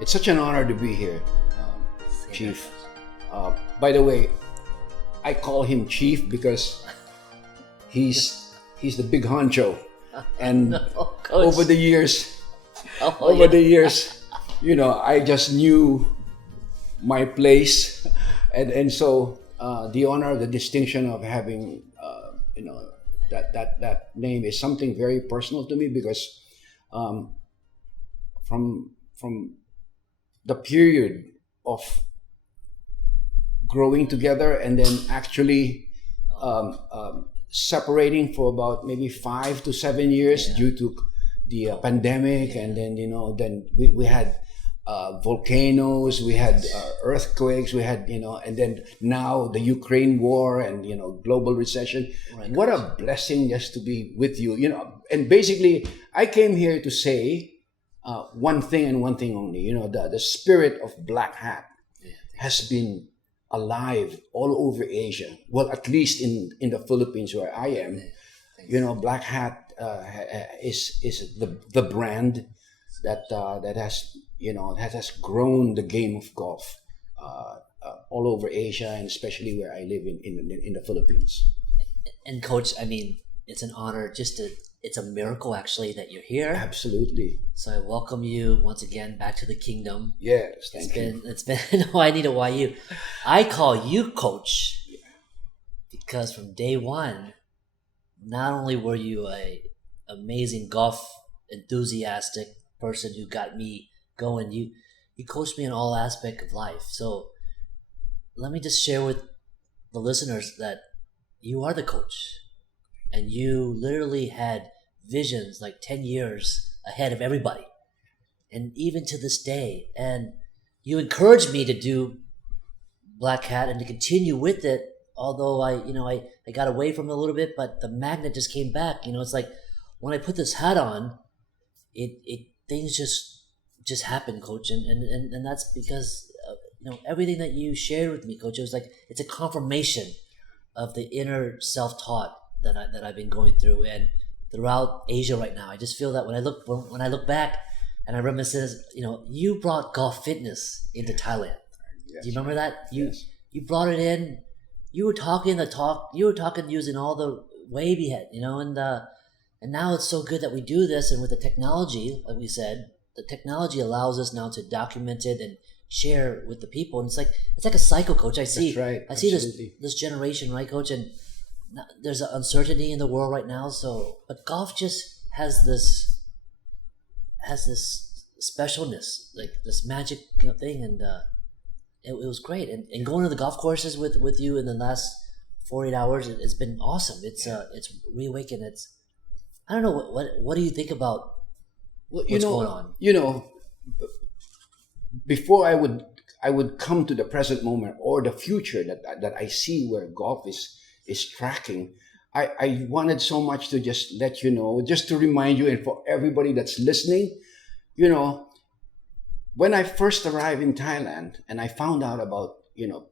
It's such an honor to be here, Same Chief. By the way, I call him Chief because he's the big honcho, and No, Coach. over the years, Oh, over yeah. the years, I just knew my place, and so the honor, the distinction of having that name is something very personal to me because from the period of growing together and then actually separating for about maybe 5 to 7 years Yeah. due to the pandemic, and then then we had volcanoes, we had earthquakes, we had and then now the Ukraine war and global recession. Right, What a blessing just to be with you, and basically I came here to say one thing and one thing only. The spirit of Black Hat Yeah, has been alive all over Asia. Well, at least in the Philippines where I am. thanks. Black Hat is the brand that has grown the game of golf all over Asia, and especially where I live in the Philippines. And Coach, I mean, it's an honor. It's a miracle actually that you're here. Absolutely, So I welcome you once again back to the kingdom. yes. Thank you. It's been no, I need a YU. I call you Coach because from day one, not only were you a amazing golf enthusiastic person who got me going, you coached me in all aspect of life. So let me just share with the listeners that you are the coach, and you literally had visions like 10 years ahead of everybody, and even to this day. And you encouraged me to do Black Hat and to continue with it, although I got away from it a little bit, but the magnet just came back. It's like when I put this hat on, it things just happen, Coach, and that's because everything that you shared with me, Coach. It was like it's a confirmation of the inner self-taught that I've been going through and throughout Asia right now. I just feel that when I look back and I reminisce, you brought golf fitness into Thailand. Yes. Do you remember that? Yes. You brought it in. You were talking the talk. You were talking using all the way we had, and now it's so good that we do this, and with the technology, like we said, the technology allows us now to document it and share with the people. And it's like a cycle, Coach. I see. That's right. I see Absolutely. this generation, right, Coach, and there's an uncertainty in the world right now. So, but golf just has this specialness, like this magic thing, and it was great. And going to the golf courses with you in the last 48 hours, it's been awesome. It's reawakened. I don't know what do you think about Well, what's going on? Before I would come to the present moment or the future that I see where golf is tracking. I wanted so much to just let you know, just to remind you, and for everybody that's listening, when I first arrived in Thailand and I found out about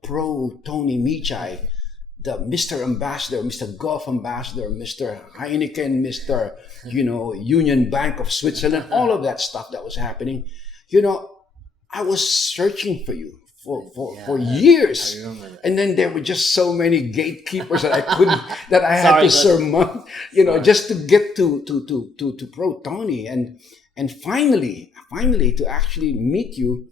Pro Tony Meechai, the Mr. Ambassador, Mr. Golf Ambassador, Mr. Heineken, Mr. Union Bank of Switzerland, all of that stuff that was happening, I was searching for you for years. I remember that. And then there were just so many gatekeepers that I couldn't, that I had Sorry, to but- surmount, Sorry. just to get to Pro Tony, and finally to actually meet you.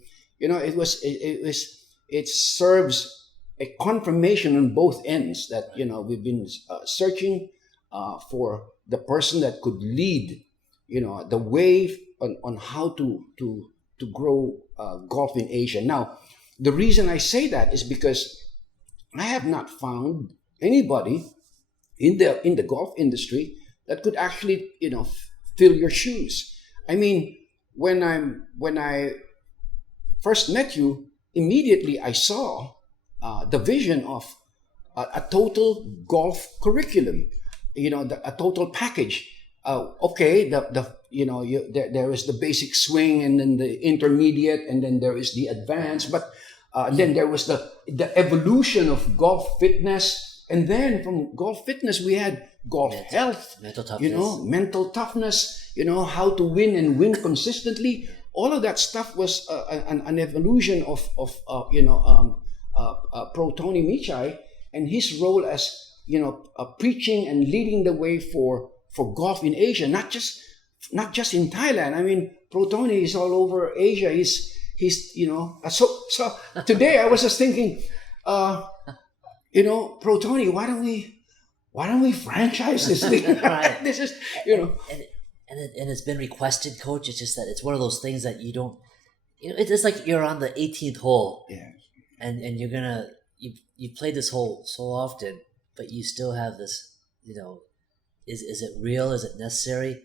It serves a confirmation on both ends that we've been searching for the person that could lead the way on how to grow golf in Asia. Now, the reason I say that is because I have not found anybody in the golf industry that could actually fill your shoes. I mean, when I first met you, immediately I saw the vision of a total golf curriculum, a total package. Okay, there is the basic swing, and then the intermediate, and then there is the advanced, but then there was the evolution of golf fitness, And then from golf fitness, we had golf health, mental toughness. mental toughness, how to win and win consistently. All of that stuff was an evolution of Pro Tony Meechai and his role as preaching and leading the way for golf in Asia, not just in Thailand. I mean, Pro Tony is all over Asia. He's so today I was just thinking, Pro Tony, why don't we franchise this thing? Right. This is and it's been requested, Coach. It's just that it's one of those things that you don't. It's like you're on the 18th hole, yeah, and you're gonna you played this hole so often, but you still have this. Is it real? Is it necessary?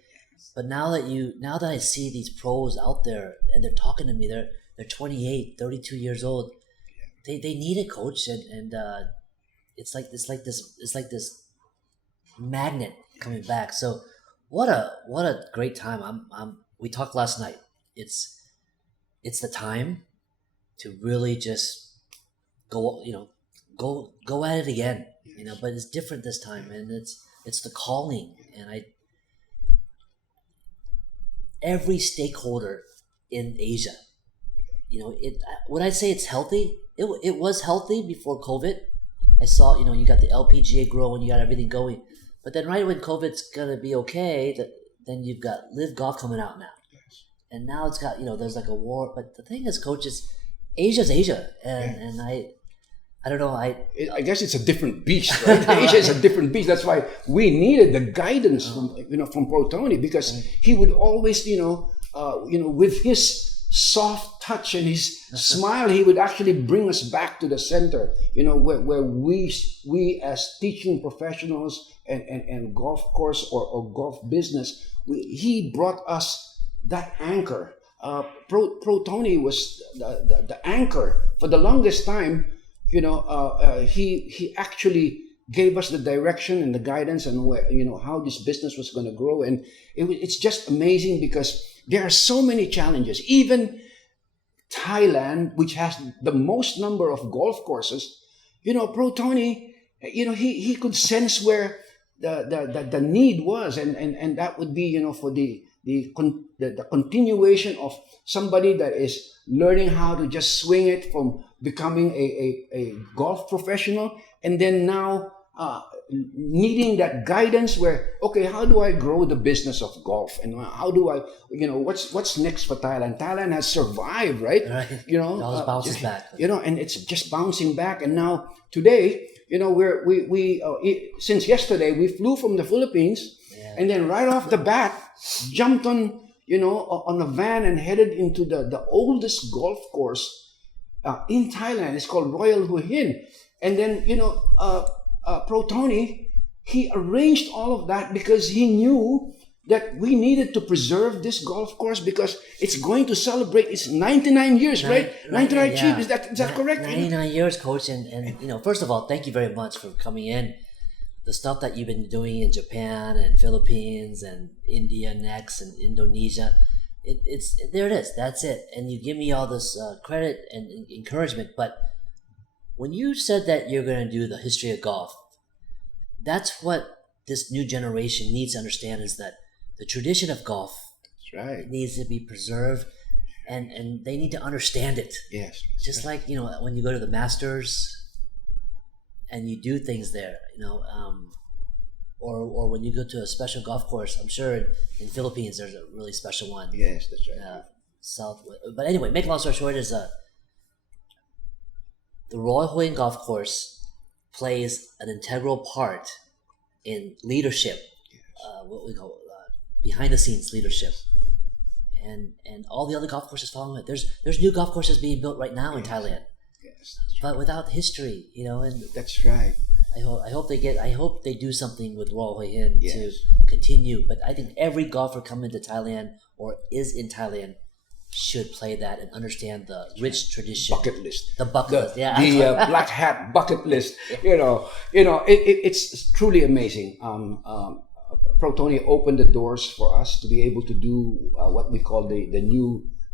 But now that I see these pros out there and they're talking to me, they're 28, 32 years old. They need it, Coach, and it's like this magnet coming back. So what a great time. We talked last night. It's the time to really just go at it again. But it's different this time, and it's the calling, and every stakeholder in Asia. When I say it's healthy, it was healthy before COVID. I saw, you got the LPGA growing, you got everything going. But then right when COVID's going to be okay, then you've got Live Golf coming out now. And now it's got, there's like a war. But the thing is, Coach, Asia's Asia. And I don't know. I guess it's a different beast, right? Asia is a different beast. That's why we needed the guidance from Pro Tony, because he would always, with his soft touch and his smile, he would actually bring us back to the center, where we as teaching professionals and golf course or golf business, he brought us that anchor. Pro Tony was the anchor for the longest time. He actually gave us the direction and the guidance and where, how this business was going to grow. And it's just amazing because there are so many challenges. Even Thailand, which has the most number of golf courses, Pro Tony, he could sense where the need was, and that would be, for the continuation of somebody that is learning how to just swing it from becoming a golf professional, and then now needing that guidance where, okay, how do I grow the business of golf, and how do I, what's next for Thailand? Thailand has survived, right? It always bounces back. And it's just bouncing back. And now today, we since yesterday we flew from the Philippines, and then right off the bat jumped on a van and headed into the oldest golf course in Thailand. It's called Royal Hua Hin. And then Pro Tony, he arranged all of that because he knew that we needed to preserve this golf course because it's going to celebrate its 99 years, right? 99 Chief, is that correct? 99 years, Coach, and first of all, thank you very much for coming in. The stuff that you've been doing in Japan and Philippines and India next and Indonesia, it's there it is. That's it. And you give me all this credit and encouragement. But when you said that you're going to do the history of golf, that's what this new generation needs to understand, is that the tradition of golf needs to be preserved, and they need to understand it. Yes. Just like, when you go to the Masters and you do things there, or when you go to a special golf course. I'm sure in Philippines there's a really special one. Yes, that's right. South. But anyway, make a long story short, is the Royal Hua Hin Golf Course plays an integral part in leadership, what we call behind the scenes leadership, and all the other golf courses following it. There's new golf courses being built right now in Thailand. Yes, but without history, and that's right. I hope they do something with Royal Hua Hin to continue. But I think every golfer coming to Thailand or is in Thailand should play that and understand the rich tradition. Bucket list. The bucket list, yeah. The black hat bucket list. It's truly amazing. Pro Tony opened the doors for us to be able to do what we call the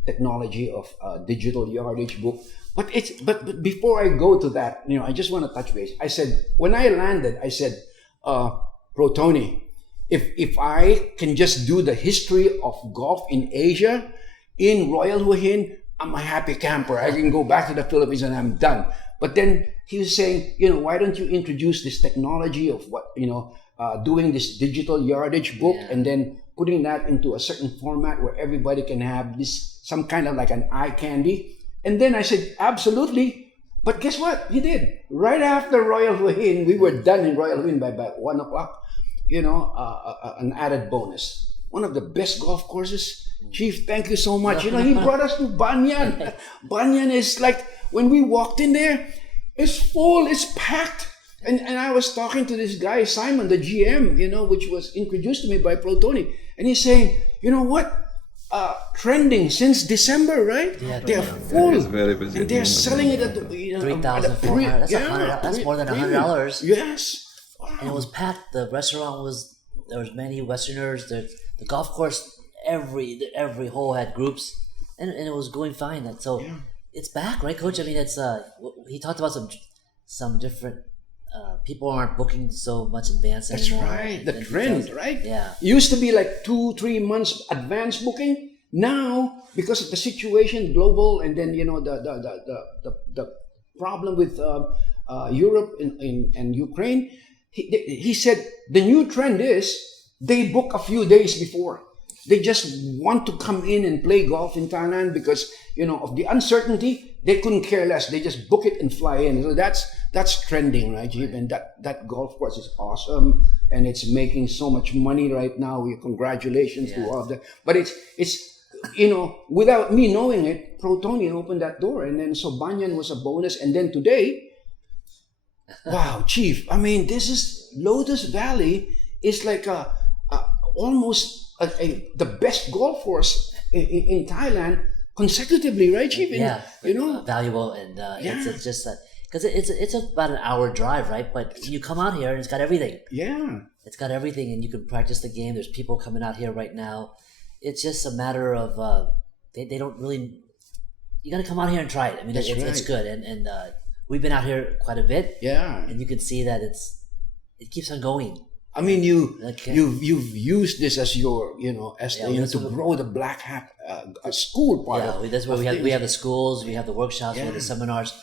technology of digital yardage book. But before I go to that, I just want to touch base. I said when I landed, I said, Pro Tony, if I can just do the history of golf in Asia in Royal Hua Hin, I'm a happy camper. I can go back to the Philippines and I'm done. But then he was saying, why don't you introduce this technology of doing this digital yardage book and then putting that into a certain format where everybody can have this, some kind of like an eye candy. And then I said, absolutely. But guess what? He did. Right after Royal Hua Hin, we were done in Royal Hua Hin by about 1 o'clock. An added bonus. One of the best golf courses. Chief, thank you so much. He brought us to Banyan. Banyan is like, when we walked in there, it's full, it's packed. And I was talking to this guy, Simon, the GM, which was introduced to me by Pro Tony. And he's saying, you know what? Trending since December, right? Yeah, they're full. It's very busy. And they're selling it at the, $3,400. That's more than $100. Yes. Wow. And it was packed. The restaurant there was many Westerners. The golf course, every hole had groups, and it was going fine. So it's back, right, Coach? I mean, it's he talked about some different people aren't booking so much in advance anymore. That's right. The trend, right? Yeah. It used to be like 2-3 months advance booking. Now, because of the situation, global, and then the problem with Europe and Ukraine, he said the new trend is they book a few days before. They just want to come in and play golf in Thailand because of the uncertainty. They couldn't care less. They just book it and fly in. So that's trending, right, Jeep? And that golf course is awesome, and it's making so much money right now. Congratulations to all of that. But it's without me knowing it, Pro Tony opened that door, and then so Banyan was a bonus, and then today, wow, Chief! I mean, this is Lotus Valley is like almost the best golf course in Thailand consecutively, right, Chief? Valuable, and it's just that because it's about an hour drive, right? But you come out here and it's got everything. Yeah, it's got everything, and you can practice the game. There's people coming out here right now. It's just a matter of they don't really. You got to come out here and try it. I mean, it's good, and we've been out here quite a bit. Yeah, and you can see that it keeps on going. I mean, you've used this as your to grow the Black Hat school part. Yeah, that's where we have the schools, we have the workshops, we have the seminars,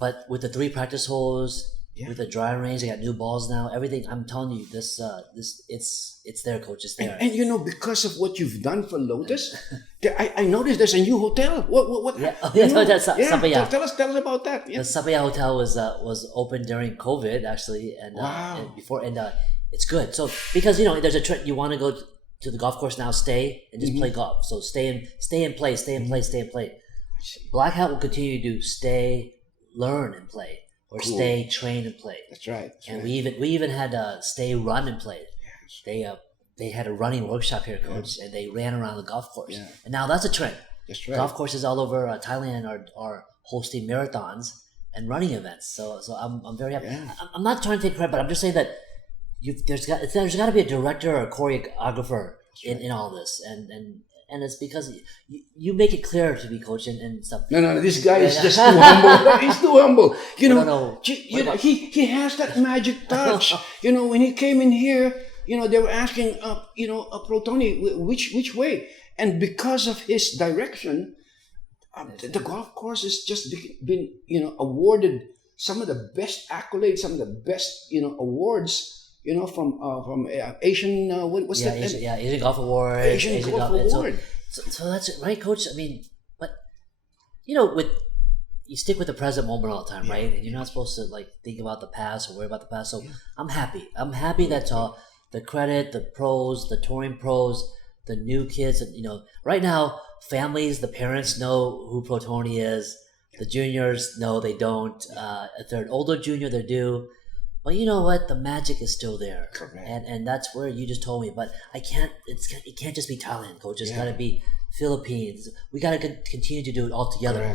but with the 3 practice holes, with the dry range, they got new balls now. Everything, I'm telling you, this it's there, Coach. It's there. And because of what you've done for Lotus, I noticed there's a new hotel. What? Yeah, Sapaya. Tell us about that. Yeah. The Sapaya Hotel was open during COVID actually, and before it's good. So because there's a trend, you want to go to the golf course now, stay and just play golf. So stay and play. Black Hat will continue to stay, learn and play, or stay, train and play. That's right. We even had stay, run and play. Yes. They had a running workshop here, Coach, and they ran around the golf course. Yeah. And now that's a trend. That's right. Golf courses all over Thailand are hosting marathons and running events. So I'm very happy. Yeah. I'm not trying to take credit, but I'm just saying that there's got to be a director or a choreographer in all this, and it's because you make it clear to me, Coach, and stuff. No, this guy is just too humble. He's too humble. He has that magic touch. When he came in here, they were asking, Pro Tony, which way? And because of his direction, the golf course has just been awarded some of the best accolades, some of the best awards. From Asian, what's that? Asian Golf Award. Asian Golf Award. So that's it, right, Coach? I mean, but you stick with the present moment all the time, right? And you're not supposed to think about the past or worry about the past. So I'm happy. I'm happy that the credit, the pros, the touring pros, the new kids, right now, families, the parents know who Pro Tony is. The juniors know they don't. If they're an older junior, they do. But you know what? The magic is still there. Correct. And that's where you just told me. But it can't just be Thailand, Coach. It's got to be Philippines. We got to continue to do it all together, I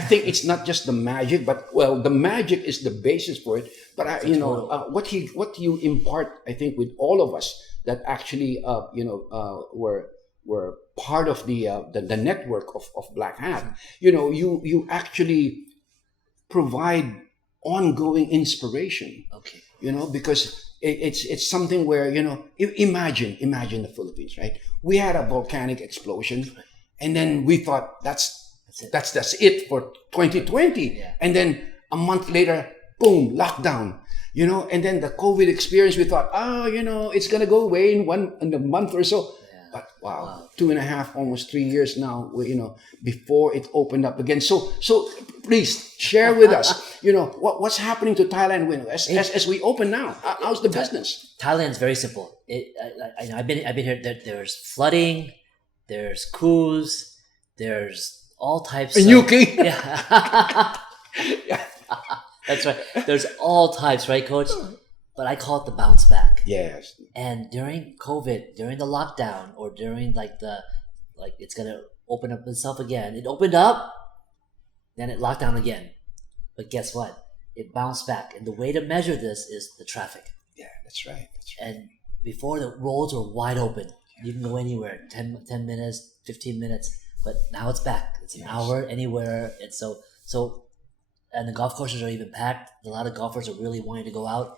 think it's not just the magic, but the magic is the basis for it. But what you impart, I think, with all of us that actually were part of the network of Black Hat, you actually provide ongoing inspiration. Okay. Because it's something where imagine the Philippines, right? We had a volcanic explosion, and then we thought that's it for 2020, Yeah. and then a month later, boom, lockdown. And then the COVID experience, we thought, it's gonna go away in a month or so. Yeah. But wow, 2.5, almost 3 years now, before it opened up again. So please share with us, what's happening to Thailand as we open now. How's the business? Thailand's very simple. I've been here. There's flooding, there's coups, there's all types. In of... UK? Yeah. That's right. There's all types, right, Coach? But I call it the bounce back. Yes. And during COVID, during the lockdown, or during it's gonna open up itself again. It opened up, then it locked down again. But guess what? It bounced back. And the way to measure this is the traffic. Yeah, that's right. And before, the roads were wide open. You can go anywhere, 10 minutes, 15 minutes. But now it's back. It's an hour anywhere. And and the golf courses are even packed. A lot of golfers are really wanting to go out.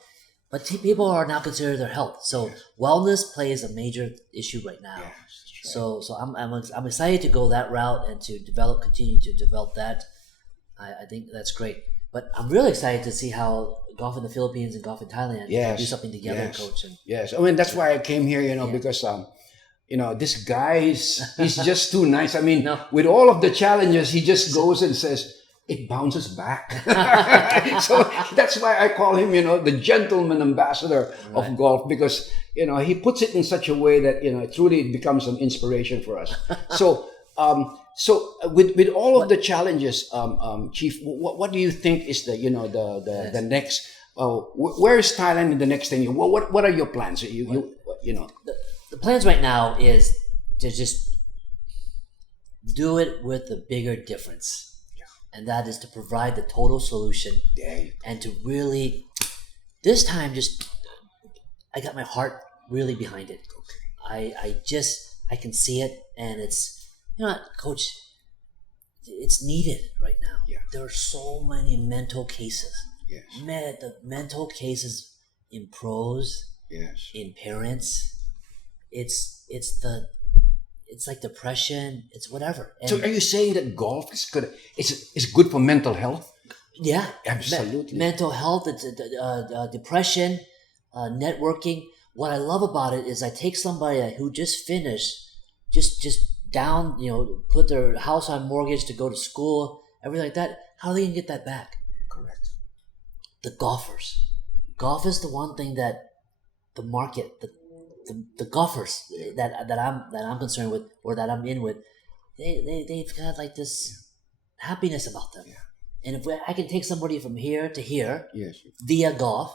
But people are now considering their health. So wellness plays a major issue right now. Yes, right. So I'm excited to go that route and to continue to develop that. I think that's great. But I'm really excited to see how golf in the Philippines and golf in Thailand can do something together, Coach. Yes. I mean, that's why I came here, because this guy he's just too nice. I mean, with all of the challenges, he just goes and says, it bounces back. So that's why I call him, the gentleman ambassador of golf, because, he puts it in such a way that, truly it becomes an inspiration for us. So with all of the challenges, Chief, what do you think is the next, where is Thailand in the next 10 years? What are your plans? The plans right now is to just do it with a bigger difference. And that is to provide the total solution, and to really, this time, I got my heart really behind it. I can see it, and it's, Coach, it's needed right now. Yeah. There are so many mental cases. Yes. The mental cases in pros, in parents, it's like depression. It's whatever. And so, are you saying that golf is good? It's good for mental health? Yeah, absolutely. Mental health, depression, networking. What I love about it is I take somebody who just finished, just down, put their house on mortgage to go to school, everything like that. How are they gonna get that back? Correct. The golfers. Golf is the one thing that the market, the golfers that I'm concerned with, or that I'm in with, they've got like this happiness about them. Yeah. And if I can take somebody from here to here via golf,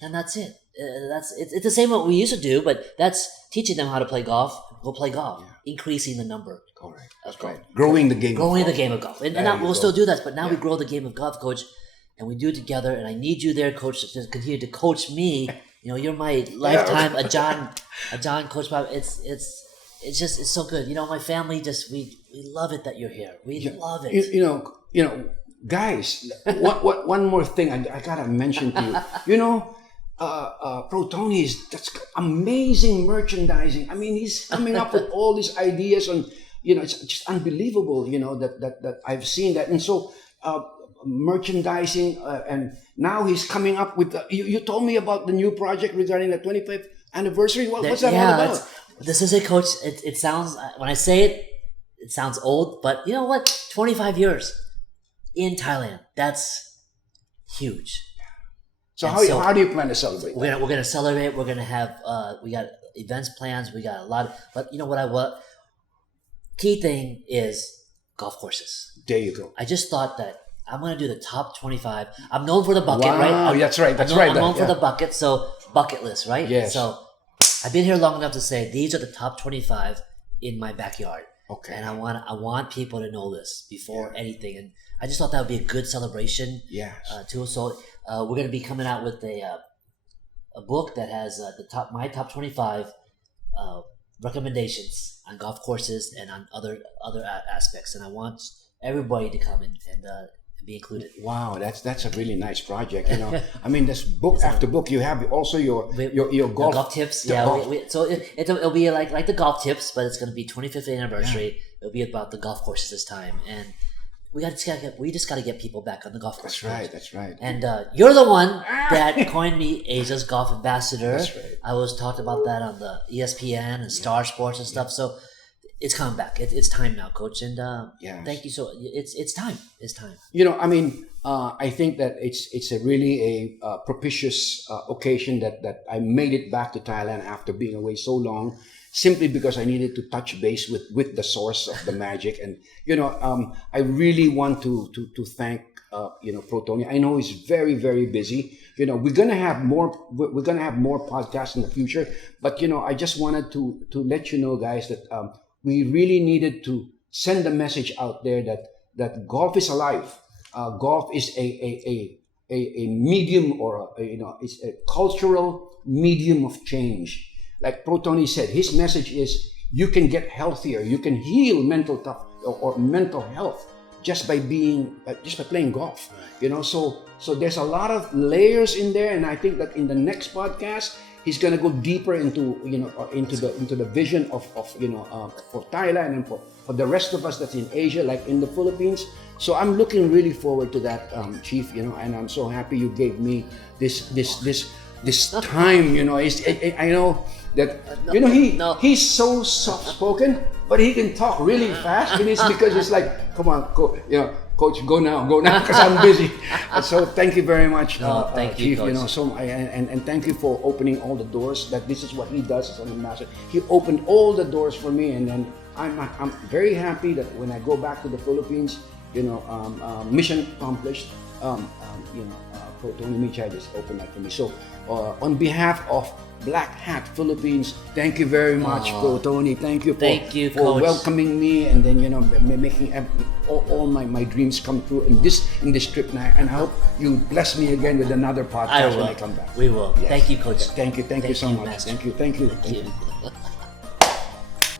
then that's it. It's the same what we used to do, but that's teaching them how to play golf. Go play golf, increasing the number. Correct. That's right. Growing the game. The game of golf, and we'll still do that. But now we grow the game of golf, Coach, and we do it together. And I need you there, Coach, to just continue to coach me. You're my lifetime a John coach. Bob. It's so good. My family we love it that you're here. We love it. Guys. One more thing I gotta mention to you. Pro Tony that's amazing merchandising. I mean, he's coming up with all these ideas, and it's just unbelievable. That I've seen that, and so. Merchandising, and now he's coming up with you told me about the new project regarding the 25th anniversary. What's that all about? This is it, Coach. It sounds, when I say it sounds old, but you know what, 25 years in Thailand, that's huge. So how do you plan to celebrate? We're gonna celebrate. We're gonna have we got events plans, we got a lot but what key thing is golf courses. There you go. I just thought that I'm going to do the top 25. I'm known for the bucket, right? Wow, that's right. I'm known for the bucket, so bucket list, right? Yes. So I've been here long enough to say these are the top 25 in my backyard. Okay. And I want people to know this before anything. And I just thought that would be a good celebration. Too. So we're going to be coming out with a book that has my top 25 recommendations on golf courses and on other aspects, and I want everybody to come and be included. Wow, that's a really nice project. I mean, this book after book. You have also your golf tips. the Yeah, golf- so it'll be like the golf tips, but it's going to be 25th anniversary. It'll be about the golf courses this time, and we just got to get people back on the golf course. That's right. And you're the one that coined me Asia's golf ambassador. That's right. I was talked about that on the ESPN and Star Sports and stuff. So it's coming back. It's time now, Coach. And thank you. So it's time. It's time. I mean, I think that it's a really a propitious occasion that I made it back to Thailand after being away so long, simply because I needed to touch base with the source of the magic. And I really want to thank Pro Tony. I know he's very, very busy. We're gonna have more podcasts in the future, but I just wanted to let you know, guys, that we really needed to send a message out there that golf is alive. Golf is a medium, or it's a cultural medium of change. Like Pro Tony said, his message is you can get healthier, you can heal mental health just by playing golf. So there's a lot of layers in there, and I think that in the next podcast he's going to go deeper into the vision of for Thailand and for the rest of us that's in Asia, like in the Philippines. So I'm looking really forward to that, Chief. And I'm so happy you gave me this time. I know that he's so soft spoken, but he can talk really fast, and it's because it's like, come on, Coach, go now, because I'm busy. So thank you very much, thank you, Chief. Coach. And thank you for opening all the doors. That this is what he does as an ambassador. He opened all the doors for me, and then I'm very happy that when I go back to the Philippines, mission accomplished. Pro Tony Meechai just opened that for me. So on behalf of Black Hat Philippines, thank you very much, Pro Tony. Thank you for Coach. welcoming me, and then making all my dreams come true in this trip now. And I hope you bless me again with another podcast when I come back. We will. Yes. Thank you, Coach. Thank you so much. Master. Thank you. Thank you.